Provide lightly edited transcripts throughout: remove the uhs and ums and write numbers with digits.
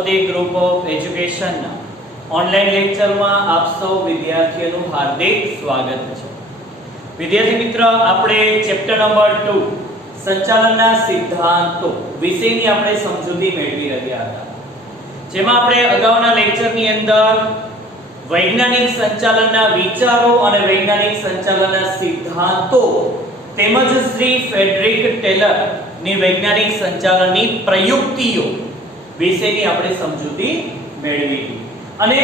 Saraswati group of education online લેક્ચરમાં આપ સૌ વિદ્યાર્થીઓનું હાર્દિક સ્વાગત છે। વિદ્યાર્થી મિત્ર, આપણે ચેપ્ટર નંબર 2 સંચાલનના સિદ્ધાંતો વિષયની આપણે સમજૂતી મેળવી રહ્યા હતા, જેમાં આપણે અગાઉના લેક્ચરની અંદર વૈજ્ઞાનિક સંચાલનના વિચારો અને વૈજ્ઞાનિક સંચાલનના સિદ્ધાંતો તેમજ શ્રી ફ્રેડરિક ટેલર ની વૈજ્ઞાનિક સંચાલનની પ્રયુક્તિઓ વિશેની આપણે સમજૂતી મેળવી અને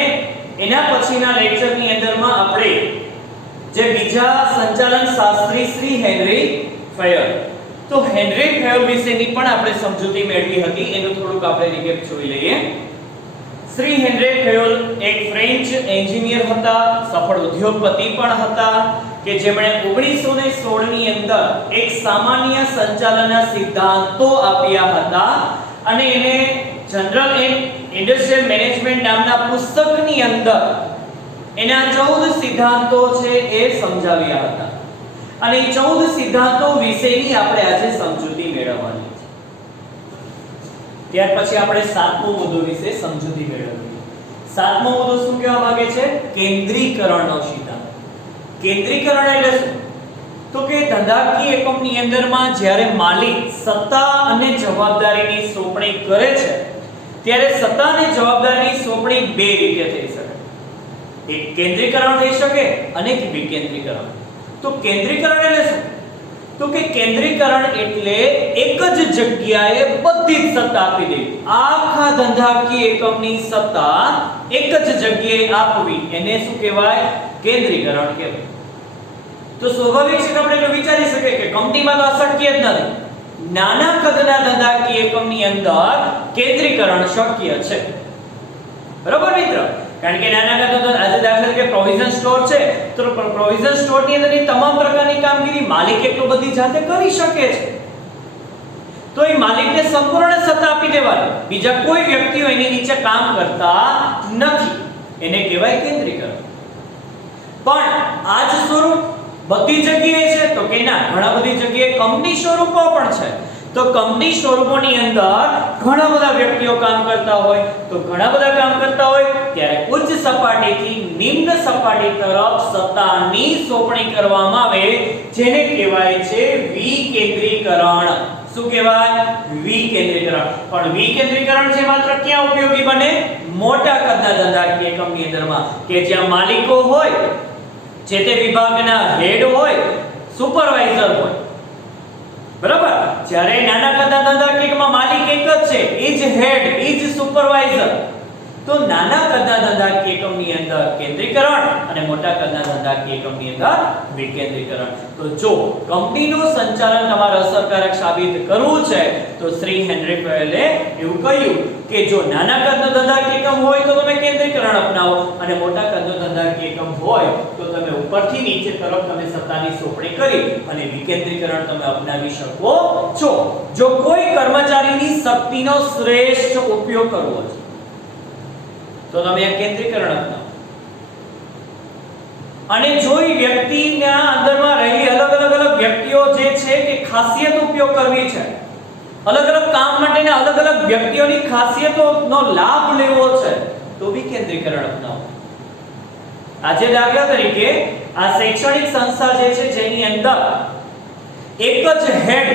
એના પછીના લેક્ચરની અંદરમાં આપણે જે બીજા સંચાલન શાસ્ત્રી શ્રી હેનરી ફેયર, તો હેનરી ફેયર વિશેની પણ આપણે સમજૂતી મેળવી હતી। એનું થોડુંક આપણે રિકેપ જોઈ લઈએ। શ્રી હેનરી ફેયર એક ફ્રેન્ચ એન્જિનિયર હતા, સફળ ઉદ્યોગપતિ પણ હતા કે જેમણે 1916 ની અંદર એક સામાન્ય સંચાલનના સિદ્ધાંતો આપ્યા હતા અને એને જનરલ એન્ડ ઇન્ડસ્ટ્રીયલ મેનેજમેન્ટ નામના પુસ્તકની અંદર એના 14 સિદ્ધાંતો છે એ સમજાવ્યા હતા અને એ 14 સિદ્ધાંતો વિશેની આપણે આજે સમજૂતી મેળવવાની છે। ત્યાર પછી આપણે 7મો મુદ્દો વિશે સમજૂતી મેળવવી। 7મો મુદ્દો શું કહેવા માંગે છે? કેન્દ્રીકરણનો સિદ્ધાંત। કેન્દ્રીકરણ એટલે શું? તો કે ધંધાકીય એકમની અંદરમાં જ્યારે માલિક સત્તા અને જવાબદારીની સોંપણી કરે છે ત્યારે સત્તા અને જવાબદારીની સોંપણી બે રીતે થઈ શકે। એક કેન્દ્રીકરણ થઈ શકે અને એક વિકેન્દ્રીકરણ। તો કેન્દ્રીકરણ એટલે શું? તો કે કેન્દ્રીકરણ એટલે એક જ જગ્યાએ બધી જ સત્તા આપી દેવી, આખા ધંધાકીય એકમની સત્તા એક જ જગ્યાએ આપવી, એને શું કહેવાય? કેન્દ્રીકરણ કહેવાય। તો સ્વાભાવિક છે કે આપણે એટલું વિચારી શકીએ કે કંપનીમાં તો આ શક્ય જ નથી, નાના કદના ધંધાકીય એકમની અંદર કેન્દ્રીકરણ શક્ય છે, બરાબર મિત્ર? કારણ કે નાના કદનો આજે દાખલા તરીકે પ્રોવિઝન સ્ટોર છે, તો પ્રોવિઝન સ્ટોરની અંદરની તમામ પ્રકારની કામગીરી માલિક એટલું બધી જાતે કરી શકે છે, તો એ માલિકને સંપૂર્ણ સત્તા આપી દેવાની, બીજા કોઈ વ્યક્તિઓ એની નીચે કામ કરતા નથી, એને કહેવાય કેન્દ્રીકરણ। પણ આ જ સ્વરૂપ બધી જગ્યાએ છે તો કે ના, ઘણા બધી જગ્યાએ કંપની સ્વરૂપો પણ છે। તો કંપની સ્વરૂપોની અંદર ઘણા બધા વ્યક્તિઓ કામ કરતા હોય, તો ઘણા બધા કામ કરતા હોય ત્યારે ઉચ્ચ સપાટીથી નિમ્ન સપાટી તરફ સત્તાની સોંપણી કરવામાં આવે, જેને કહેવાય છે વિકેન્દ્રીકરણ। શું કહેવાય? વિકેન્દ્રીકરણ। પણ વિકેન્દ્રીકરણ છે માત્ર ક્યાં ઉપયોગી બને? મોટા કદના ધંધાકીય એકમની અંદરમાં કે જ્યાં માલિકો હોય, જે તે વિભાગના હેડ હોય, સુપરવાઇઝર હોય, બરાબર? જ્યારે નાના કદના ધંધાકીયમાં માલિક એક જ છે, એ જ હેડ, એ જ સુપરવાઇઝર, તો નાના કદના ધંધાકીય એકમની અંદર કેન્દ્રીકરણ અને મોટા કદના ધંધાકીય એકમની અંદર વિકેન્દ્રીકરણ। તો જો કંપનીનું સંચાલન તમારે અસરકારક સાબિત કરવું છે તો શ્રી હેનરી ફેયરે એવું કહ્યું કે જો નાના કદનો ધંધાકીય એકમ હોય તો તમે કેન્દ્રીકરણ અપનાવો અને મોટા કદનો ધંધાકીય એકમ હોય તો તમે ઉપરથી નીચે તરફ તમે સત્તાની સોંપણી કરી અને વિકેન્દ્રીકરણ તમે અપનાવી શકો છો। જો કોઈ કર્મચારીની શક્તિનો શ્રેષ્ઠ ઉપયોગ કરવો છે તો તમે આ કેન્દ્રીકરણ અપનાવો, અને જો એ વ્યક્તિના અંદરમાં રહેલી અલગ અલગ વ્યક્તિઓ જે છે કે ખાસિયત ઉપયોગ કરવી છે, અલગ અલગ કામ માટેના અલગ અલગ વ્યક્તિઓની ખાસિયતોનો લાભ લેવો છે તો વિકેન્દ્રીકરણ અપનાવો। આજે દાખલા તરીકે આ શૈક્ષણિક સંસ્થા જે છે જેની અંદર એક જ હેડ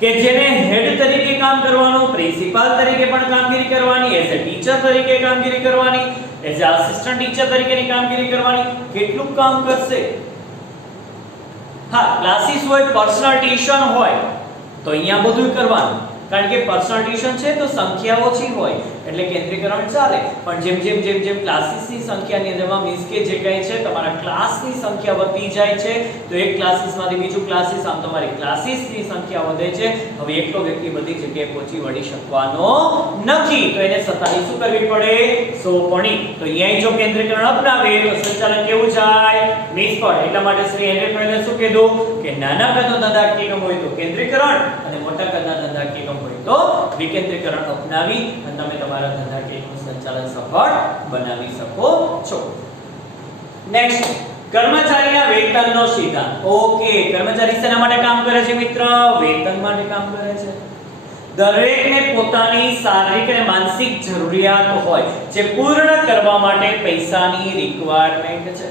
કે જેને હેડ તરીકે કામ કરવાનું, પ્રિન્સિપાલ તરીકે પણ કામગીરી કરવાની, એઝ અ ટીચર તરીકે કામગીરી કરવાની, એઝ અ આસિસ્ટન્ટ ટીચર તરીકેની કામગીરી કરવાની, કેટલું કામ કરશે? હા, ક્લાસીસ હોય, પર્સનલ ટ્યુશન હોય તો અહીંયા બધું કરવાનું, કારણ કે પર્સનલ ટ્યુશન છે તો સંખ્યા ઓછી હોય એટલે કેન્દ્રીકરણ ચાલે, પણ જેમ જેમ જેમ જેમ ક્લાસીસની સંખ્યાની અંદરમાં મીન્સ કે જે કહે છે તમારા ક્લાસની સંખ્યા વધતી જાય છે તો એક ક્લાસીસમાંથી બીજું ક્લાસીસ, આમ તમારી ક્લાસીસની સંખ્યા વધે છે, હવે એકલો વ્યક્તિ બધી જગ્યાએ પહોંચી વળી શકવાનો નથી, તો એને સત્તાની શું કરવી પડે? સોંપણી। તો અહીંયા જો કેન્દ્રીકરણ અપનાવે તો સંચાલન કેવું જાય? નિષ્ફળ। એટલા માટે શ્રી હેનરી ફેયરે શું કીધું કે નાના કદનો ધંધાકીય એકમ હોય તો કેન્દ્રીકરણ અને મોટા કદના ધંધાકીય એકમ હોય તો વિકેન્દ્રીકરણ અપનાવી અને તમે તમારા ધંધાકીય એકમનું સંચાલન સફળ બનાવી શકો છો। નેક્સ્ટ, કર્મચારીના વેતનનો સિદ્ધાંત। ઓકે, કર્મચારી શેના માટે કામ કરે છે મિત્ર? વેતન માટે કામ કરે છે। દરેકને પોતાની શારીરિક અને માનસિક જરૂરિયાત હોય જે પૂર્ણ કરવા માટે પૈસાની રિક્વાયરમેન્ટ છે.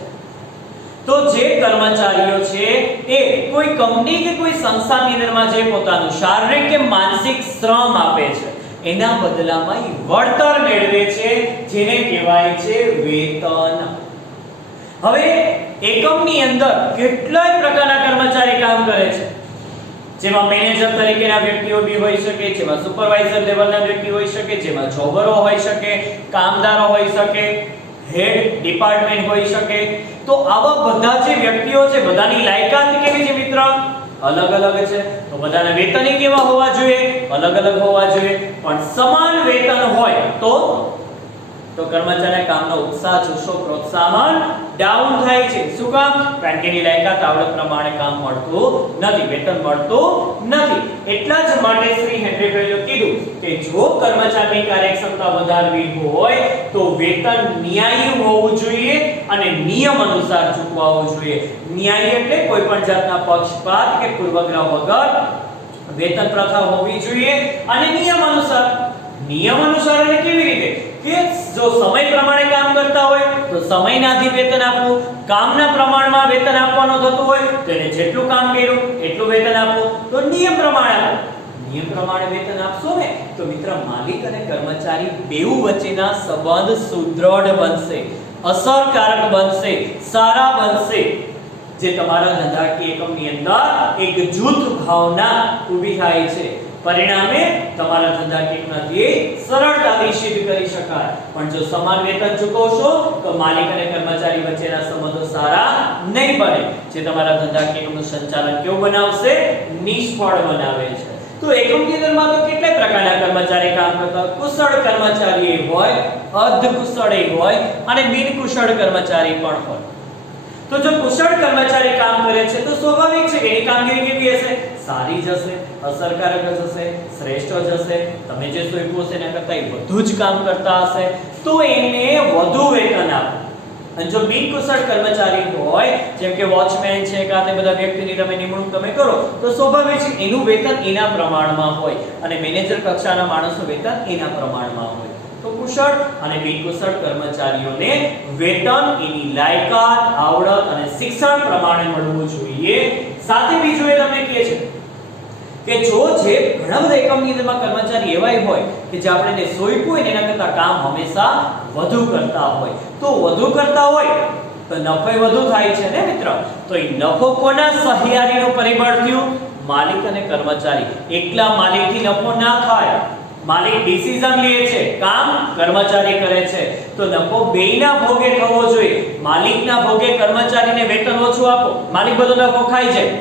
તો જે કર્મચારીઓ છે એ કોઈ કંપની કે કોઈ સંસ્થાની અંદરમાં જે પોતાનું શારીરિક કે માનસિક શ્રમ આપે છે એના બદલામાં વળતર મેળવે છે જેને કહેવાય છે વેતન. હવે એકમની અંદર કેટલાય પ્રકારના કર્મચારી કામ કરે છે, જેમાં મેનેજર તરીકેના વ્યક્તિઓ બી હોઈ શકે, જેમાં સુપરવાઇઝર લેવલના વ્યક્તિ હોઈ શકે, જેમાં જોબરો હોઈ શકે, કામદારો હોઈ શકે, હેડ ડિપાર્ટમેન્ટ હોઈ શકે. તો આવા બધા જે વ્યક્તિઓ છે બધાની લાયકાત કેવી છે મિત્ર? અલગ અલગ છે. તો બધાના વેતન કેવા હોવા જોઈએ? અલગ અલગ હોવા જોઈએ. પણ સમાન વેતન હોય તો કર્મચારીના કામનો ઉત્સાહ, જુસ્સો, પ્રોત્સાહન ડાઉન થાય છે. શું કામ? કારણ કે એની લાયકાત આવડત પ્રમાણે કામ મળતું નથી, વેતન મળતું નથી. એટલા જ માટે શ્રી હેનરી ફેલ્યો કીધું કે જો કર્મચારીની કાર્યક્ષમતા વધારવી હોય તો વેતન ન્યાયી હોવું જોઈએ અને નિયમ અનુસાર ચૂકવવું જોઈએ. ન્યાયી એટલે કોઈ પણ જાતના પક્ષપાત કે પૂર્વગ્રહ વગર વેતન પ્રથા હોવી જોઈએ અને નિયમ અનુસાર. નિયમ અનુસાર એટલે કેવી રીતે? કે જો સમય પ્રમાણે કામ કરતા હોય તો સમયના આધારે વેતન આપવું, કામના પ્રમાણમાં વેતન આપવાનું થતું હોય તો એને જેટલું કામ કર્યું એટલું વેતન આપવું. તો નિયમ પ્રમાણે આપવું. નિયમ પ્રમાણે વેતન આપશો ને તો મિત્ર માલિક અને કર્મચારી બેઉ વચ્ચેના સંબંધ સુદૃઢ બનશે, અસરકારક બનશે, સારા બનશે, જે તમારા ધંધાકીય એકમની અંદર એક જૂથ ભાવના ઊભી થાય છે. પરિણામે તમારા ધંધાકીય એકમના ધ્યેય સરળતાથી સિદ્ધ કરી શકાય. પણ જો સમાન વેતન ચૂકવશો તો માલિક અને કર્મચારી વચ્ચેના સંબંધો સારા નહીં બને, જે તમારા ધંધાકીય એકમનું સંચાલન કેવું બનાવશે? નિષ્ફળ બનાવે છે. તો એકમની અંદરમાં તો કેટલા પ્રકારના કર્મચારી કામ કરતા હોય. કુશળ કર્મચારી હોય, અર્ધ કુશળ હોય અને બિન કુશળ કર્મચારી પણ હોય. તો જો કુશળ કર્મચારી કામ કરે છે તો સ્વાભાવિક છે કે એની કામગીરી કેવી હશે? સારી જશે, અસરકારક જશે, શ્રેષ્ઠ જશે. તમે જે સોંપ્યું હશે એના કરતાં વધુ જ કામ કરતા હશે તો એને વધુ વેતન આપો. અને જો બિન કુશળ કર્મચારી હોય, જેમ કે વોચમેન છે કે આ બધા વ્યક્તિની તમે નિમણૂક તમે કરો તો સ્વાભાવિક છે એનું વેતન એના પ્રમાણમાં હોય અને મેનેજર કક્ષાના માણસનું વેતન એના પ્રમાણમાં હોય. તો કુશળ અને બિનકુશળ કર્મચારીઓને વેતન એની લાયકાત, આવડત અને શિક્ષણ પ્રમાણે મળવું જોઈએ. સાથે બીજું એ તમને કહે છે કે જો જે ઘણા બધા એકમની અંદરમાં કર્મચારી એવાય હોય કે જે આપણે એને સોંપ્યું હોય એના કરતાં કામ હંમેશા વધુ કરતા હોય, તો વધુ કરતા હોય તો નફો વધુ થાય છે ને મિત્ર. તો એ નફો કોના સહિયારીનું પરિબળ થયું? માલિક અને કર્મચારી. એકલા માલિકથી નફો ના થાય. માલિક ડિસિઝન લે છે, કામ કર્મચારી કરે છે, તો નફો બેયના ભોગે થવો જોઈએ. માલિકના ભોગે કર્મચારીને વેતન ઓછું આપો, માલિક બધો નફો ખાઈ જાય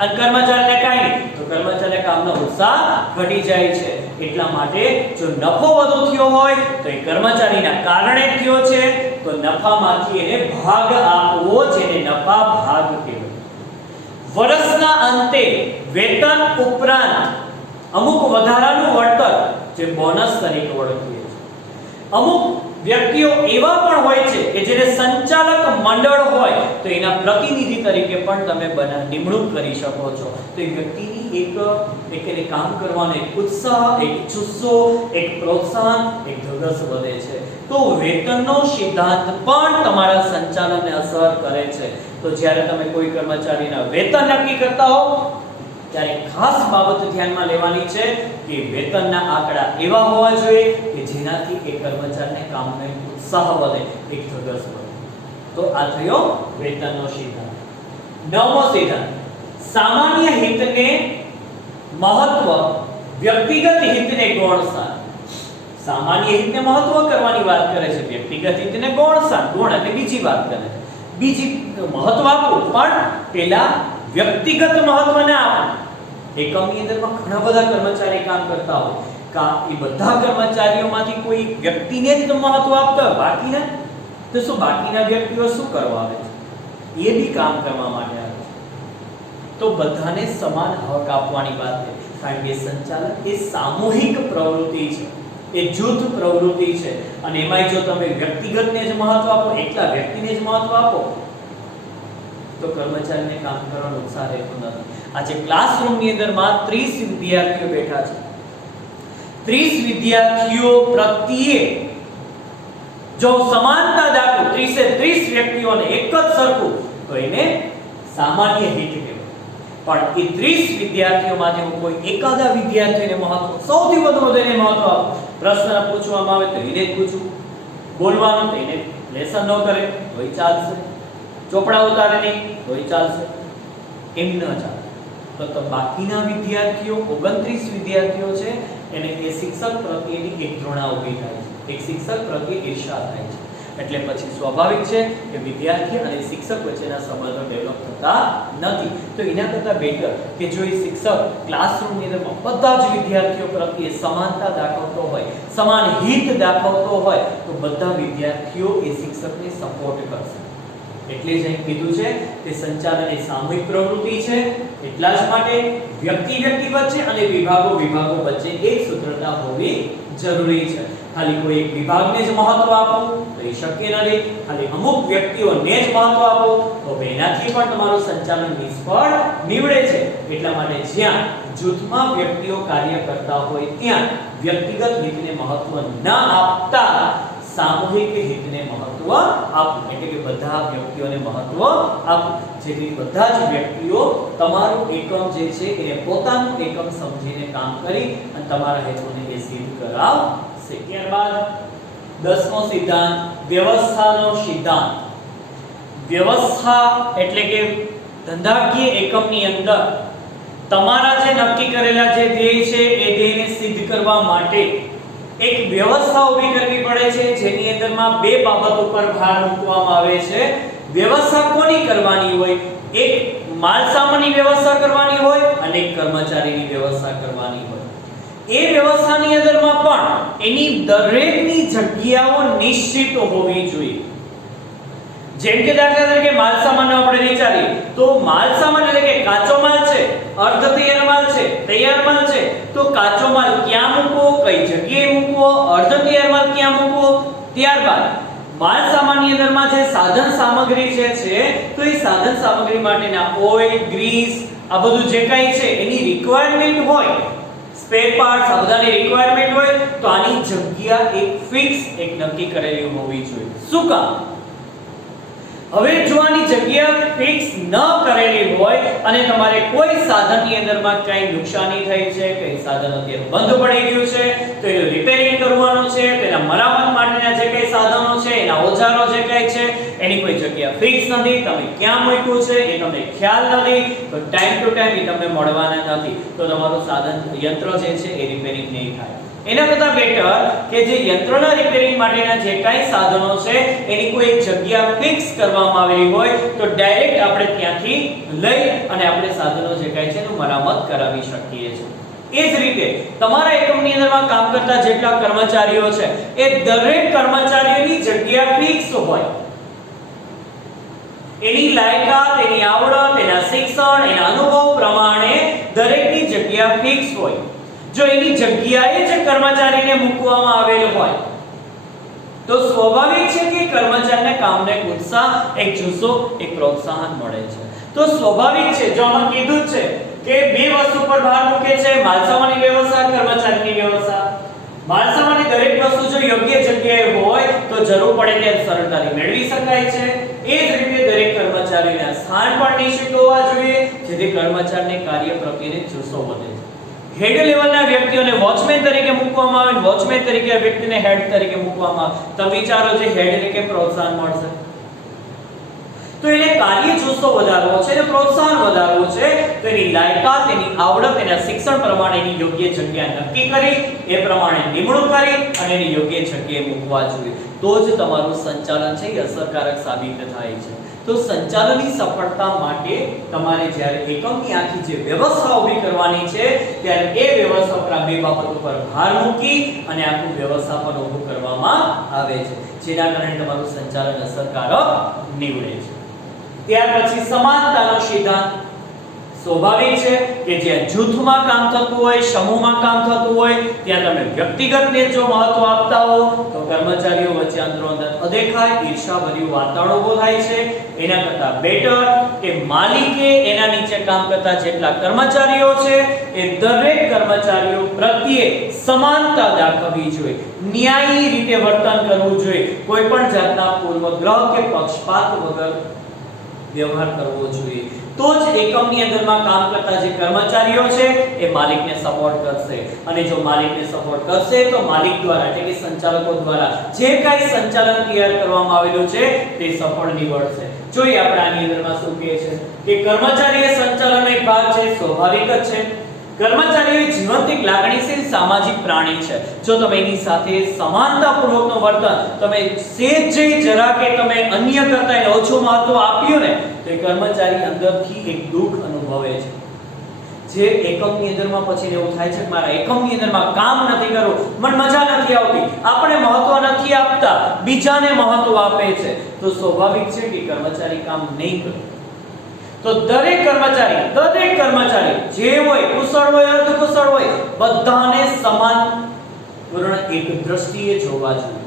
અને કર્મચારીને કાંઈ નહીં, તો કર્મચારીના કામનો ઉત્સાહ ઘટી જાય છે. એટલા માટે જો નફો વધુ થયો હોય તો એ કર્મચારીના કારણે થયો છે, તો નફામાંથી એને ભાગ આપવો, જેને નફા ભાગ કહેવાય. વર્ષના અંતે વેતન ઉપરાંત અમુક વધારાનું વળતર જે બોનસ તરીકે ઓળખીએ છીએ. અમુક વ્યક્તિઓ એવા પણ હોય છે કે જેને સંચાલક મંડળ હોય તો એના પ્રતિનિધિ તરીકે પણ તમે નિમણૂક કરી શકો છો. તો એ વ્યક્તિની એક એને કામ કરવાનો એક ઉત્સાહ, એક જુસ્સો, એક પ્રોત્સાહન, એક ધગસ વધે છે. તો વેતનનો સિદ્ધાંત પણ તમારા સંચાલનને અસર કરે છે. તો જ્યારે તમે કોઈ કર્મચારીના વેતન નક્કી કરતા હો ત્યારે ખાસ બાબત ધ્યાનમાં લેવાની છે કે વેતનના આંકડા એવા હોવા જોઈએ કે જેનાથી એ કર્મચારીને કામનો ઉત્સાહ વધે, એક ધગસ વધે. તો આ થયો વેતનનો સિદ્ધાંત. નવમો સિદ્ધાંત, સામાન્ય હિતને મહત્વ, વ્યક્તિગત હિતને ગૌણ-સાર. સામાન્ય હિતને મહત્વ કરવાની વાત કરે છે, વ્યક્તિગત હિતને ગૌણ-સાર. ગૌણ એટલે બીજી વાત કરે છે. બીજી મહત્વ આપવું પણ પેલા વ્યક્તિગત મહત્વ ના આપો. એકમની અંદરમાં ઘણા બધા કર્મચારી કામ કરતા હોય, એ બધા કર્મચારીઓમાંથી કોઈ વ્યક્તિને જ મહત્વ આપતા હોય, બાકીના તો શું બાકીના વ્યક્તિઓ શું કરવા આવે છે? એ બી કામ કરવા માટે આવે છે. તો બધાને સમાન હક આપવાની વાત છે. કારણ કે સંચાલન એ સામૂહિક પ્રવૃત્તિ છે, એ જૂથ પ્રવૃત્તિ છે. અને એમાંય જો તમે વ્યક્તિગતને જ મહત્વ આપો, એકલા વ્યક્તિને જ મહત્વ આપો તો કર્મચારીને કામ કરવાનો ઉત્સાહ રહેતો નથી. આજે ક્લાસરૂમની અંદર માં 30 વિદ્યાર્થીઓ બેઠા છે. 30 વિદ્યાર્થીઓ પ્રત્યે જો સમાનતા દાખવું 30 એ 30 વ્યક્તિઓને એક જ સરખું તો એને સામાન્ય હિત કહેવાય. પણ એ 30 વિદ્યાર્થીઓમાંથી હું કોઈ એકાદા વિદ્યાર્થીને મહત્વ સૌથી વધુ એને મહત્વ આપું. પ્રશ્ન પૂછવામાં આવે તો એને જ પૂછું, બોલવાનું તો એને લેસન ન કરે તોય ચાલશે, ચોપડા ઉતારે નહીં તોય ચાલશે, એમ ન ચાલે. તો બાકીના વિદ્યાર્થીઓ 29 વિદ્યાર્થીઓ છે એને એ શિક્ષક પ્રત્યેની એક ઘૃણા ઊભી થાય છે, એક શિક્ષક પ્રત્યે ઈર્ષા થાય છે. એટલે પછી સ્વાભાવિક છે કે વિદ્યાર્થી અને શિક્ષક વચ્ચેના સંબંધો ડેવલપ થતા નથી. તો એના કરતાં બેટર કે જો એ શિક્ષક ક્લાસરૂમની અંદર બધા જ વિદ્યાર્થીઓ પ્રત્યે સમાનતા દાખવતો હોય, સમાન હિત દાખવતો હોય તો બધા વિદ્યાર્થીઓ એ શિક્ષકને સપોર્ટ કરશે. એટલે જ અહીં કીધું છે કે સંચાલન એ સામૂહિક પ્રવૃત્તિ છે. એટલા જ માટે વ્યક્તિ વચ્ચે અને વિભાગો વચ્ચે એક સૂત્રતા હોવી જરૂરી છે. ખાલી કોઈ એક વિભાગને જ મહત્વ આપવું તો એ શક્ય નથી. ખાલી અમુક વ્યક્તિઓને જ મહત્વ આપવું તો એનાથી પણ તમારું સંચાલન નિષ્ફળ નીવડે છે. એટલા માટે જ્યાં જૂથમાં વ્યક્તિઓ કાર્ય કરતા હોય ત્યાં વ્યક્તિગત હિતને મહત્વ ન આપતા સામૂહિક હિતને મહત્વ આપવું, એટલે કે બધા વ્યક્તિઓને મહત્વ આપવું, જેથી બધા જ વ્યક્તિઓ તમારું એકમ જે છે એને પોતાનું એકમ સમજીને કામ કરી અને તમારા હેતુને એ સિદ્ધ કરાવશે. ત્યારબાદ 10મો સિદ્ધાંત વ્યવસ્થાનો સિદ્ધાંત. વ્યવસ્થા એટલે કે ધંધાકીય એકમની અંદર તમારા જે નક્કી કરેલા જે ધ્યેય છે એ ધ્યેયને સિદ્ધ કરવા માટે એક વ્યવસ્થા ઊભી કરવી પડે છે, જેની અંદરમાં બે બાબતો પર ભાર મૂકવામાં આવે છે. વ્યવસ્થા કોની કરવાની હોય? એક માલસામાનની વ્યવસ્થા કરવાની હોય અને એક કર્મચારીની વ્યવસ્થા કરવાની હોય. એ વ્યવસ્થાની અંદરમાં પણ એની દરેકની જગ્યાઓ નિશ્ચિત હોવી જોઈએ. જેમ કે દાખલા તરીકે માલસામાનનો આપણે વિચારીએ તો માલસામાન એટલે કે કાચો માલ છે, અર્ધ તૈયાર માલ છે, તૈયાર માલ છે, તો કાચો માલ ક્યાં મૂકવો, કઈ જગ્યાએ મૂકવો, અર્ધ તૈયાર માલ ક્યાં મૂકવો. ત્યારબાદ માલસામાનની અંદરમાં જે સાધન સામગ્રી છે તો એ સાધન સામગ્રી માટેના ઓઇલ, ગ્રીસ આ બધું જે કાંઈ છે એની રિક્વાયરમેન્ટ હોય, સ્પેર પાર્ટ્સ આ બધાની રિક્વાયરમેન્ટ હોય તો આની જગ્યા એક ફિક્સ એક નક્કી કરેલી હોવી જોઈએ. શું કામ? હવે જો આની જગ્યા ફિક્સ ન કરેલી હોય અને તમારે કોઈ સાધનની અંદરમાં કંઈ નુકસાની થઈ છે, કંઈ સાધન અત્યારે બંધ પડી ગયું છે તો એનું રિપેરિંગ કરવાનું છે, તેના મરામત માટેના જે કંઈ સાધનો છે, એના ઓજારો જે કંઈ છે એની કોઈ જગ્યા ફિક્સ નથી, તમે ક્યાં મૂક્યું છે એ તમને ખ્યાલ નથી, તો ટાઈમ ટુ ટાઈમ એ તમને મળવાના નથી, તો તમારું સાધન યંત્ર જે છે એ રિપેરિંગ નહીં થાય. એના કરતાં બેટર કે જે યંત્રના રિપેરિંગ માટેના જે કાંઈ સાધનો છે એની કોઈ એક જગ્યા ફિક્સ કરવામાં આવેલી હોય તો ડાયરેક્ટ આપણે ત્યાંથી લઈ અને આપણે સાધનો જે કાંઈ છે એનું મરામત કરાવી શકીએ છીએ. એ જ રીતે તમારા એકમની અંદરમાં કામ કરતા જેટલા કર્મચારીઓ છે એ દરેક કર્મચારીઓની જગ્યા ફિક્સ હોય. એની લાયકાત, એની આવડત, એના શિક્ષણ, એના અનુભવ પ્રમાણે દરેકની જગ્યા ફિક્સ હોય. જો એની જગ્યાએ જે કર્મચારીને મૂકવામાં આવેલ હોય તો સ્વાભાવિક છે કે કર્મચારીને કામને ઉત્સાહ, એક જુસ્સો, એક પ્રોત્સાહન મળે છે. તો સ્વાભાવિક છે જો આમાં કીધું છે કે બે વસ્તુ પર ભાર મૂકે છે, માલસામાનની વ્યવસ્થા, કર્મચારીની વ્યવસ્થા. માલસામાનની દરેક વસ્તુ જો યોગ્ય જગ્યાએ હોય તો જરૂર પડે ત્યારે સરળતાથી મેળવી શકાય છે. એ જ રીતે દરેક કર્મચારીના સ્થાન પણ નિશ્ચિત હોવા જોઈએ જેથી કર્મચારીને કાર્ય પ્રત્યેનો જુસ્સો વધે છે. હેડ લેવલના વ્યક્તિઓને વોચમેન તરીકે મૂકવામાં આવે, વોચમેન તરીકે વ્યક્તિને હેડ તરીકે મૂકવામાં આવે, તો વિચારો જે હેડને કે પ્રોત્સાહન મળશે. તો એને કાર્ય જુસ્સો વધારવો છે, એને પ્રોત્સાહન વધારવું છે તો એની લાયકાત, એની આવડત, એના શિક્ષણ પ્રમાણે એની યોગ્ય જગ્યા નક્કી કરી એ પ્રમાણે નિમણૂક કરી અને એની યોગ્ય જગ્યાએ મૂકવા જોઈએ. તો જ તમારું સંચાલન છે એ અસરકારક સાબિત થાય છે. તો સંચાલનની સફળતા માટે તમારે જ્યારે એકમની આખી જે વ્યવસ્થા ઊભી કરવાની છે ત્યારે એ વ્યવસ્થા પર આ બે બાબતો પર ભાર મૂકી અને આખું વ્યવસ્થાપન ઊભું કરવામાં આવે છે જેના કારણે તમારું સંચાલન અસરકારક નીવડે છે. ત્યાર પછી સમાનતાનો સિદ્ધાંત. સ્વાભાવિક છે કે જ્યાં જૂથમાં કામ થતું હોય, સમૂહમાં કામ થતું હોય, ત્યાં તમે વ્યક્તિગતને જો મહત્વ આપતા હો તો કર્મચારીઓ વચ્ચે અંદરોઅંદર અદેખાય ઈર્ષાભર્યું વાતાવરણ ઊભું થાય છે. એના કરતાં બેટર કે માલિકે એના નીચે કામ કરતા જેટલા કર્મચારીઓ છે એ દરેક કર્મચારીઓ પ્રત્યે સમાનતા દાખવવી જોઈએ, ન્યાયી રીતે વર્તન કરવું જોઈએ, કોઈ પણ જાતના પૂર્વગ્રહ કે પક્ષપાત વગર વ્યવહાર કરવો જોઈએ. તો જ એકમની અંદરમાં કામ કરતા જે કર્મચારીઓ છે એ માલિકને સપોર્ટ કરશે, અને જો માલિકને સપોર્ટ કરશે તો માલિક દ્વારા એટલે કે સંચાલકો દ્વારા જે કાંઈ સંચાલન તૈયાર કરવામાં આવેલું છે તે સફળ નીવડશે. જોઈએ આપણે આની અંદરમાં શું કહે છે કે કર્મચારી એ સંચાલનનો એક ભાગ છે. સ્વાભાવિક જ છે, કર્મચારીઓ જીવંત એક લાગણીશીલ સામાજિક પ્રાણી છે. જો તમે એની સાથે સમાનતાપૂર્વકનું વર્તન તમે સહેજે જરા કે તમે અન્ય કરતા એને ઓછું મહત્વ આપ્યું ને તો એ કર્મચારી અંદરથી એક દુઃખ અનુભવે છે. જે એકમની અંદરમાં પછી એવું થાય છે કે મારા એકમની અંદરમાં કામ નથી કરવું, મને મજા નથી આવતી, આપણે મહત્વ નથી આપતા, બીજાને મહત્વ આપે છે, તો સ્વાભાવિક છે કે કર્મચારી કામ નહીં કરે. તો દરેક કર્મચારી જે હોય, કુશળ હોય, અર્ધકુશળ હોય, બધાને સમાન પૂર્ણ એક દ્રષ્ટિએ જોવા જોઈએ,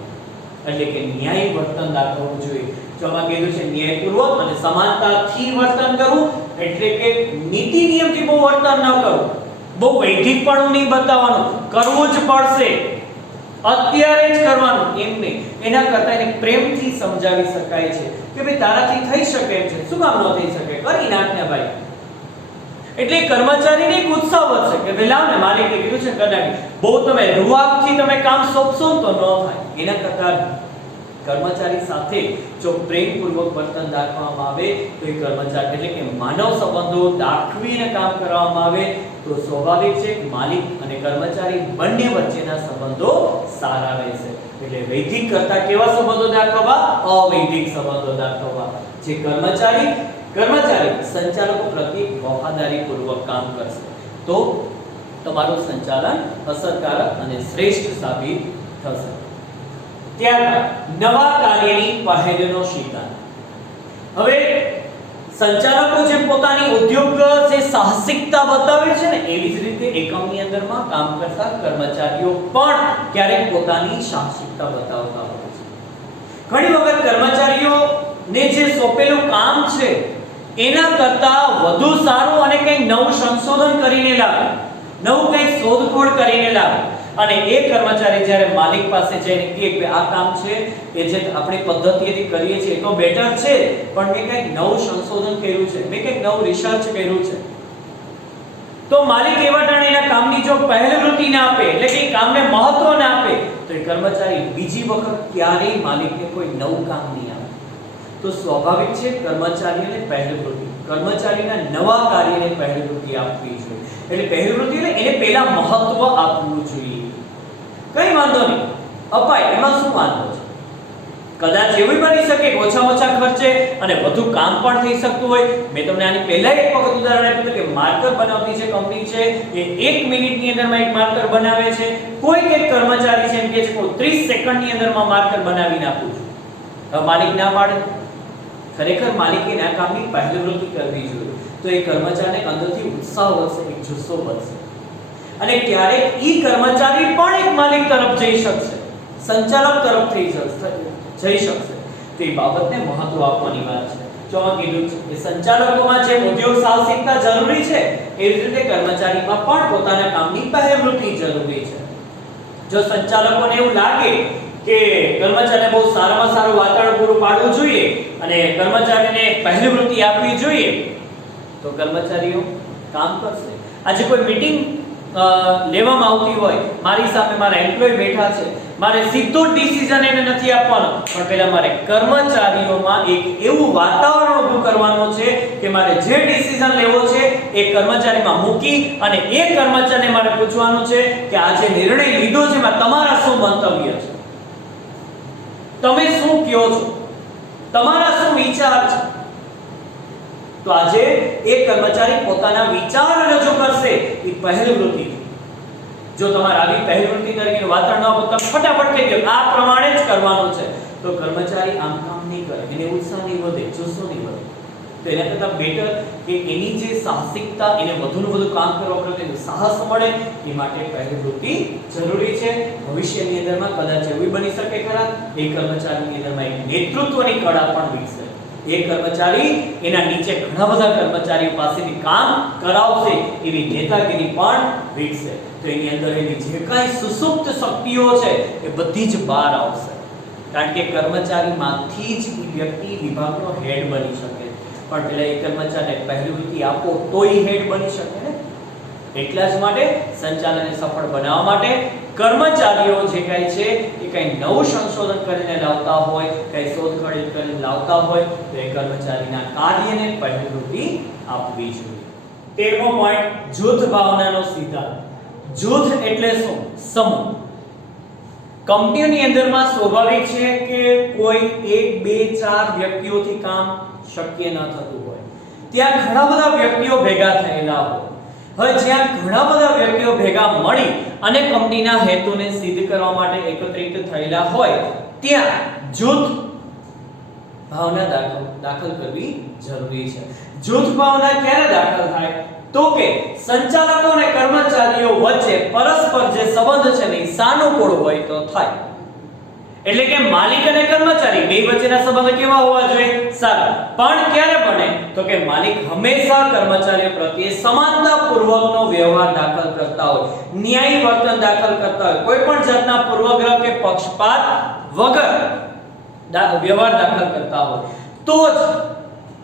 એટલે કે ન્યાયી વર્તન દાખવવું જોઈએ. જો આમાં કીધું છે ન્યાયપૂર્વક અને સમાનતાથી વર્તન કરવું, એટલે કે નીતિ નિયમથી બહુ વર્તન ન કરવું, બહુ વૈધિકપણું નહીં બતાવવાનું, કરવું જ પડશે, અત્યારે જ કરવાનું એમ નહીં. એના કરતા એને પ્રેમથી સમજાવી શકાય છે કે ભાઈ તારાથી થઈ શકે છે, શું કામ ન થઈ શકે, કરી નાખ ને ભાઈ. એટલે કર્મચારીને એક ઉત્સાહ વધશે કે વેલાવ ને માલિકે કીધું છે કરી નાખ. બહુ તમે રૂવાબથી તમે કામ સોંપશો તો ન થાય. એના કરતા કર્મચારી સાથે જો પ્રેમપૂર્વક વર્તન દાખવવામાં આવે તો એ કર્મચારી એટલે કે માનવ સંબંધો દાખવીને કામ કરવામાં આવે તો સ્વાભાવિક છે કે માલિક અને કર્મચારી બંને વચ્ચેના સંબંધો સારા રહેશે. એટલે વૈધિક કરતા કેવા સંબંધો દાખવવા? અવૈધિક સંબંધો દાખવવા. જે કર્મચારી સંચાલકો પ્રત્યે વફાદારીપૂર્વક કામ કરશે તો તમારું સંચાલન અસરકારક અને શ્રેષ્ઠ સાબિત થશે. ત્યારબાદ નવા કાર્યની પહેલનો સિદ્ધાંત. હવે સંચાલકો જે પોતાની ઉદ્યોગ જે સાહસિકતા બતાવે છે ને એવી જ રીતે એકમની અંદરમાં કામ કરતા કર્મચારીઓ પણ ક્યારેક પોતાની સાહસિકતા બતાવતા હોય છે. ઘણી વખત કર્મચારીઓને જે સોંપેલું કામ છે એના કરતા વધુ સારું અને કંઈક નવું સંશોધન કરીને લાવે, નવું કંઈક શોધખોળ કરીને લાવે, અને એ કર્મચારી જ્યારે માલિક પાસે જઈને કહે કે આ કામ છે એ જે આપણી પદ્ધતિથી કરીએ છીએ તો બેટર છે, પણ મેં કંઈક નવું સંશોધન કર્યું છે, મેં કંઈક નવું રિસર્ચ કર્યું છે, તો માલિક એવા ટાણે એના કામની જો પહેલવૃત્તિ ના આપે એટલે કે કામને મહત્વ ના આપે તો એ કર્મચારી બીજી વખત ક્યારેય માલિકને કોઈ નવું કામ નહીં આપે. તો સ્વાભાવિક છે કર્મચારીઓને પહેલવૃત્તિ, કર્મચારીના નવા કાર્યને પહેલવૃત્તિ આપવી જોઈએ. એટલે પહેલવૃત્તિ એટલે એને પહેલા મહત્વ આપવું જોઈએ. કઈ વાંધો નહીં, અપાય, એમાં શું વાંધો છે? કદાચ એવું બની શકે કે ઓછા ખર્ચે અને વધુ કામ પણ થઈ શકતું હોય. મેં તમને આની પહેલા એક વખત ઉદાહરણ આપ્યું હતું કે માર્કર બનાવતી જે કંપની છે એ 1 મિનિટની અંદરમાં એક માર્કર બનાવે છે. કોઈ એક કર્મચારી છે એમ કે છે કે 30 સેકન્ડની અંદરમાં માર્કર બનાવીને આપું છું. હવે માલિક ના પાડે, ખરેખર માલિકે આ કામની પહેલવૃત્તિ કરવી જોઈએ તો એ કર્મચારીને અંદરથી ઉત્સાહ વધશે, એક જુસ્સો વધશે, અને ક્યારેક ઈ કર્મચારી પણ એક માલિક તરફ જઈ શકશે, સંચાલક તરફ જઈ શકશે. તો એ બાબતને મહત્વ આપવાની વાત છે. જો આ કીધું છે કે સંચાલકોમાં જે ઉદ્યોગ સાહસિકતા જરૂરી છે એવી રીતે કર્મચારીમાં પણ પોતાના કામની પહેલવૃત્તિ જરૂરી છે. જો સંચાલકોને એવું લાગે કે કર્મચારીને બહુ સારામાં સારું વાતાવરણ પૂરું પાડવું જોઈએ અને કર્મચારીને પહેલવૃત્તિ આપવી જોઈએ તો કર્મચારીઓ કામ કરશે. આજે કોઈ મીટિંગ લેવામાં આવતી હોય, મારી સામે મારા એમ્પ્લોય બેઠા છે, મારે સીધો ડિસિઝન એને નથી આપવાનો, પણ પહેલા મારે કર્મચારીઓમાં એક એવું વાતાવરણ ઊભું કરવાનું છે કે મારે જે ડિસિઝન લેવો છે એ કર્મચારીમાં મૂકી અને એ કર્મચારીને મારે પૂછવાનું છે કે આ જે નિર્ણય લીધો છે એમાં તમારા શું મંતવ્ય છે, તમે શું કહો છો, તમારા શું વિચાર છે. તો આજે એક કર્મચારી પોતાના વિચાર રજૂ કરશે એ પહેલવૃત્તિ. જો તમારે આવી પહેલવૃત્તિ તરીકે વાતાવરણ ન હોય ફટાફટ કહી દો આ પ્રમાણે જ કરવાનું છે તો કર્મચારી આમ કામ નહીં કરે, એને ઉત્સાહ નહીં વધે, જુસ્સો નહીં વધે. તો એના કરતાં બેટર કે એની જે સાહસિકતા, એને વધુને વધુ કામ કરવા પ્રત્યેનું સાહસ મળે એ માટે પહેલી વૃત્તિ જરૂરી છે. ભવિષ્યની અંદરમાં કદાચ એવું બની શકે ખરા એ કર્મચારીની અંદરમાં એક નેતૃત્વની કળા પણ વિકસે. એ કર્મચારી એના નીચે ઘણા બધા કર્મચારીઓ પાસેથી કામ કરાવશે એવી નેતાગીરી પણ વિકસે. તો એની અંદર એની જે કાંઈ સુસુપ્ત શક્તિઓ છે એ બધી જ બહાર આવશે. કારણ કે કર્મચારીમાંથી જ એ વ્યક્તિ વિભાગનો હેડ બની શકે. પણ પેલા એ કર્મચારીને પહેલી વૃત્તિ આપો તો એ હેડ બની શકે ને. એટલા જ માટે સંચાલનને સફળ બનાવવા માટે કર્મચારીઓ જે કાંઈ છે એ કંઈ નવું સંશોધન કરીને લાવતા હોય, કંઈ શોધખોળ કરીને લાવતા હોય તો એ કર્મચારીના કાર્યને પહેલી વૃત્તિ આપવી જોઈએ. 13મો પોઈન્ટ, જૂથ ભાવનાનો સિદ્ધાંત. જૂથ એટલે શું? સમૂહ. કંપનીઓની અંદરમાં સ્વાભાવિક છે કે કોઈ 1 2 4 વ્યક્તિઓથી કામ શક્ય ન થતું હોય. ત્યાં ઘણા બધા વ્યક્તિઓ ભેગા થયેલા હોય. હવે જ્યાં ઘણા બધા વ્યક્તિઓ ભેગા મળી અને કંપનીના હેતુને સિદ્ધ કરવા માટે એકત્રિત થયેલા હોય ત્યાં જૂથ ભાવના દાખલ કરવી જરૂરી છે. જૂથ ભાવના ક્યારે દાખલ થાય? તો કે સંચાલકો અને કર્મચારીઓ વચ્ચે પરસ્પર જે સંબંધ છે ને સાનુકૂળ હોય તો થાય. એટલે કે માલિક અને કર્મચારી બે વચ્ચેના સંબંધ કેવા હોવા જોઈએ? સારા. પણ ક્યારે બને? તો કે માલિક હંમેશા કર્મચારીઓ પ્રત્યે સમાનતાપૂર્વકનો વ્યવહાર દાખલ કરતા હોય, ન્યાયી વર્તન દાખલ કરતા હોય, કોઈ પણ જાતના પૂર્વગ્રહ કે પક્ષપાત વગર વ્યવહાર દાખલ કરતા હોય તો જ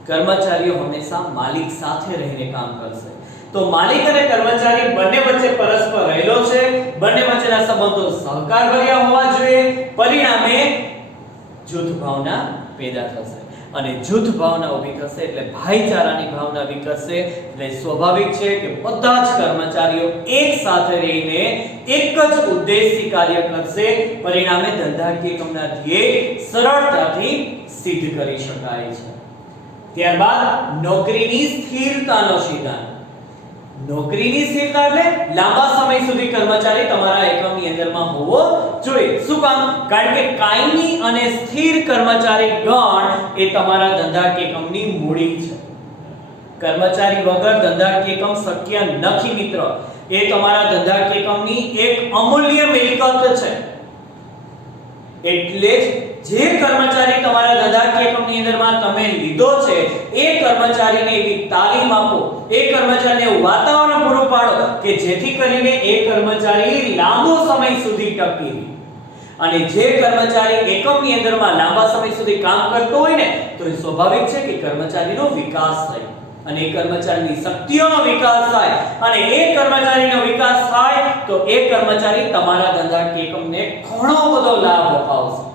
કર્મચારીઓ હંમેશા માલિક સાથે રહીને કામ કરશે. તો માલિક અને કર્મચારી બંને વચ્ચે પરસ્પર રહેલો છે, બંને વચ્ચેના સંબંધો સહકારભર્યા હોવા જોઈએ. પરિણામે જૂથ ભાવના પેદા થશે અને જૂથ ભાવના ઊભી થશે એટલે ભાઈચારાની ભાવના વિકસશે. એટલે સ્વાભાવિક છે કે બધા જ કર્મચારીઓ એક સાથે રહીને એક જ ઉદ્દેશથી કાર્ય કરશે. પરિણામે ધંધાકીય કામના ધ્યેય સરળતાથી સિદ્ધ કરી શકાય છે. ત્યારબાદ નોકરીની સ્થિરતાનો સિદ્ધાંત. નોકરીની સ્થિરતા એટલે લાંબા સમય સુધી કર્મચારી તમારા એકમની અંદરમાં હોવો જોઈએ. શું કામ? કારણ કે કાયમી અને સ્થિર કર્મચારી ગણ એ તમારા ધંધાકીય એકમની મૂડી છે. કર્મચારી વગર ધંધાકીય એકમ શક્ય નથી મિત્ર. એ તમારા ધંધાકીય એકમની એક અમૂલ્ય મિલકત છે. એટલે જે કર્મચારી તમારા ધંધાકીય એકમની અંદરમાં તમે લીધો છે એ કર્મચારીને એવી તાલીમ આપો, એ કર્મચારીને એવું વાતાવરણ પૂરું પાડો કે જેથી કરીને એ કર્મચારી લાંબો સમય સુધી ટકી રહે. અને જે કર્મચારી એકમની અંદરમાં લાંબા સમય સુધી કામ કરતો હોય ને તો એ સ્વાભાવિક છે કે કર્મચારીનો વિકાસ થાય અને એ કર્મચારીની શક્તિઓનો વિકાસ થાય અને એ કર્મચારીનો વિકાસ થાય તો એ કર્મચારી તમારા ધંધાકીય એકમને ઘણો બધો લાભ અપાવશે.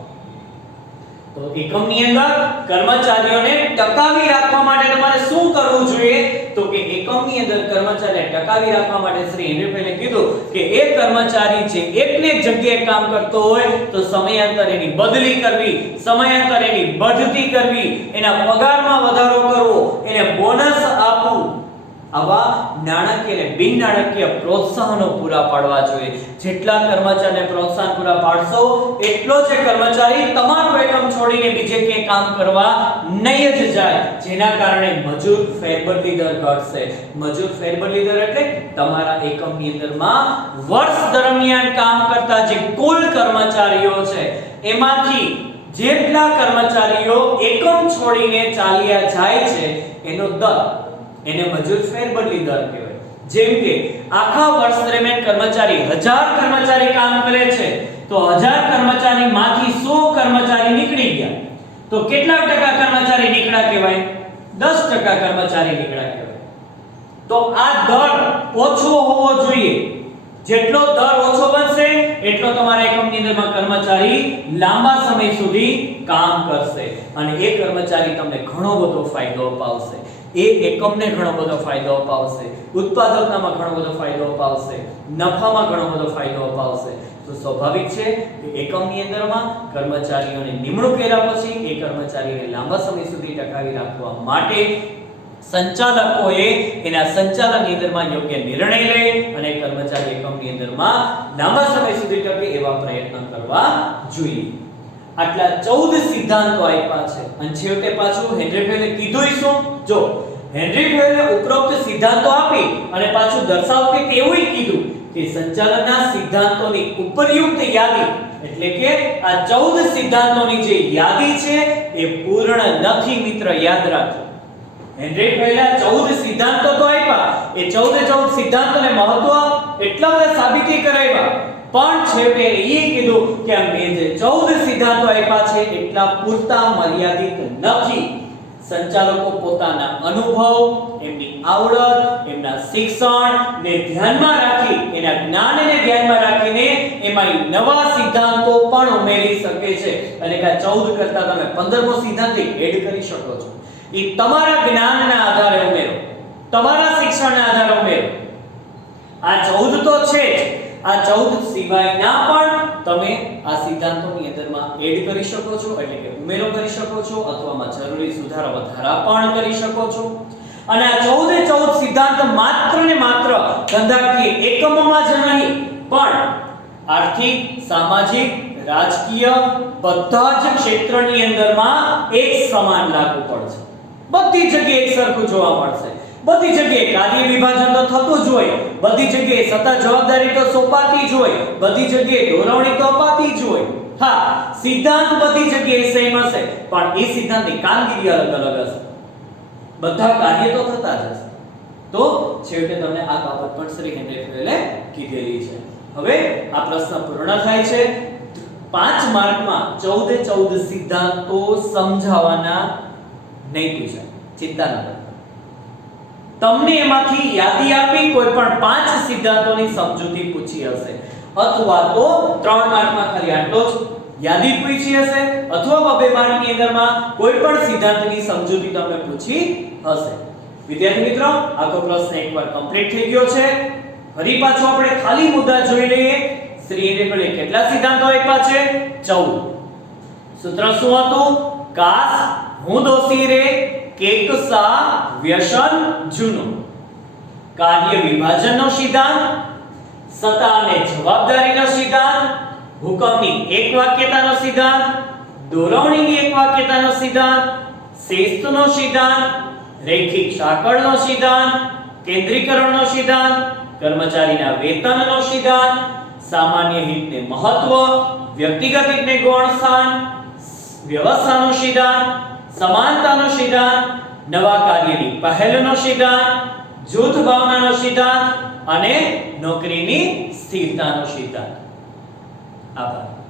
તો એકમની અંદર કર્મચારીઓને ટકાવી રાખવા માટે તમારે શું કરવું જોઈએ? તો કે એકમની અંદર કર્મચારીને ટકાવી રાખવા માટે શ્રી હેનરી કીધું કે એક કર્મચારી જે એકને એક જગ્યાએ કામ કરતો હોય તો સમયાંતરે એની બદલી કરવી, સમયાંતરે એની બઢતી કરવી, એના પગારમાં વધારો કરવો, એને બોનસ આપવું. આવા નાણાકીય અને બિન નાણાકીય પ્રોત્સાહનો પૂરા પાડવા જોઈએ. જેટલા કર્મચારીને પ્રોત્સાહન પૂરા પાડશો એટલો જ કર્મચારી તમારું એકમ છોડીને બીજે ક્યાંય કામ કરવા નહીં જ જાય. જેના કારણે મજૂર ફેરબદલી દર ઘટશે. મજૂર ફેરબદલી દર એટલે તમારા એકમની અંદરમાં વર્ષ દરમિયાન કામ કરતા જે કુલ કર્મચારીઓ છે એમાંથી જેટલા કર્મચારીઓ એકમ છોડીને ચાલ્યા જાય છે એનો દર, એને મજૂર ફેરબદલી દર કહેવાય. જેમ કે આખા વર્ષ દરમિયાન કર્મચારી 1000 કર્મચારી કામ કરે છે તો 1000 કર્મચારીમાંથી 100 કર્મચારી નીકળી ગયા તો કેટલા ટકા કર્મચારી નીકળ્યા કહેવાય? 10% કર્મચારી નીકળ્યા કહેવાય. તો આ દર ઓછો હોવો જોઈએ. જેટલો દર ઓછો બનશે એટલો તમારા એકમની અંદરમાં કર્મચારી લાંબા સમય સુધી કામ કરશે અને એ કર્મચારી તમને ઘણો બધો ફાયદો અપાવશે. એ એકમને ઘણો બધો ફાયદો અપાવશે, ઉત્પાદકતામાં ઘણો બધો ફાયદો અપાવશે, નફામાં ઘણો બધો ફાયદો અપાવશે. તો સ્વાભાવિક છે કે એકમની અંદરમાં કર્મચારીઓને નિમણૂક કર્યા પછી એ કર્મચારીને લાંબા સમય સુધી ટકાવી રાખવા માટે સંચાલકોએ એના સંચાલનની અંદરમાં યોગ્ય નિર્ણય લે અને કર્મચારી એકમની અંદરમાં લાંબા સમય સુધી ટકે એવા પ્રયત્ન કરવા જોઈએ. આટલા 14 સિદ્ધાંતો આપ્યા છે અને છેવટે પાછું હેનરી ફેલે કીધું શું? જો હેનરી ફેલે ઉપરોક્ત સિદ્ધાંતો આપી અને પાછું દર્શાવતી તેવું કીધું કે સંચાલનના સિદ્ધાંતોની ઉપરયુક્ત યાદી એટલે કે આ 14 સિદ્ધાંતોની જે યાદી છે એ પૂર્ણ નથી મિત્ર, યાદ રાખો. હેનરી ફેલે 14 સિદ્ધાંતો તો આપ્યા, એ 14 સિદ્ધાંતોને મહત્વ એટલા બધા સાબિતી કરાવ્યા, પણ છેવટે એ કીધું કે મેં જે 14 સિદ્ધાંતો આપ્યા છે એટલા પૂરતા મર્યાદિત નથી. સંચાલકો પોતાના અનુભવ, એમની આવડત, એમના શિક્ષણ ને ધ્યાનમાં રાખી, એના જ્ઞાનને ધ્યાનમાં રાખીને એમાં નવા સિદ્ધાંતો પણ ઉમેરી શકે છે. એટલે કે 14 કરતા તમે 15મો સિદ્ધાંત એડ કરી શકો છો. એ તમારા જ્ઞાનના આધારે ઉમેરો, તમારા શિક્ષણના આધારે ઉમેરો. આ 14 તો છે જ, આ 14 સિવાયના પણ તમે આ સિદ્ધાંતોની અંદરમાં એડ કરી શકો છો, એટલે કે ઉમેરો કરી શકો છો, અથવા માં જરૂરી સુધારા વધારા પણ કરી શકો છો. અને આ 14 સિદ્ધાંત માત્ર ને માત્ર ધંધાકીય એકમોમાં જ નહીં, પણ આર્થિક, સામાજિક, રાજકીય બધા જ ક્ષેત્રની અંદરમાં એક સમાન લાગુ પડશે. બધી જગ્યાએ એક સરખું જોવા મળશે. બધી જગ્યાએ કાર્ય વિભાજન તો થતું જ હોય, બધી જગ્યાએ સત્તા જવાબદારી તો સોંપાતી જ હોય, બધી જગ્યાએ દોરવણી તો અપાતી જ હોય. હા, સિદ્ધાંત બધી જગ્યાએ સેમ હશે, પણ એ સિદ્ધાંતની કામગીરી અલગ અલગ હશે. બધા કાર્ય તો થતા જ હશે. તો છેવટે તમને આ બાબત પણ શ્રી હેનરી ફેલે કીધેલી છે. હવે આ પ્રશ્ન પૂર્ણ થાય છે. 5 માર્કમાં 14 સિદ્ધાંતો સમજાવવાના નહીં પૂછાય, ચિંતા ન કરો. તમને એમાંથી યાદી આપી કોઈ પણ 5 સિદ્ધાંતોની સમજૂતી પૂછી હશે, અથવા તો 3 માર્કમાં ખાલી આટલો જ યાદી પૂછી હશે, અથવા 2 માર્કની અંદરમાં કોઈ પણ સિદ્ધાંતની સમજૂતી તમને પૂછી હશે. વિદ્યાર્થી મિત્રો, આખો પ્રશ્ન એકવાર કમ્પ્લીટ થઈ ગયો છે. ફરી પાછો આપણે ખાલી મુદ્દા જોઈ લઈએ. શ્રી હેનરી ફેલે કેટલા સિદ્ધાંતો આપ્યા છે? 14. સૂત્ર શું હતું? કાશ હું દોષી રે કેક સા વ્યસન જૂનું. કાર્ય વિભાજનનો સિદ્ધાંત, સત્તા અને જવાબદારીનો સિદ્ધાંત, હુકમની એક વાક્યતાનો સિદ્ધાંત, દોરવણીની એક વાક્યતાનો સિદ્ધાંત, શિસ્તનો સિદ્ધાંત, રૈખિક સાંકળનો સિદ્ધાંત, કેન્દ્રીકરણનો સિદ્ધાંત, કર્મચારીના વેતનનો સિદ્ધાંત, સામાન્ય હિતને મહત્વ, વ્યક્તિગત હિતને ગૌણ સ્થાન, વ્યવસ્થાનો સિદ્ધાંત, સમાનતાનો સિદ્ધાંત, નવા કાર્યની પહેલનો સિદ્ધાંત, જૂથ ભાવનાનો સિદ્ધાંત અને નોકરીની સ્થિરતાનો સિદ્ધાંત. આભાર.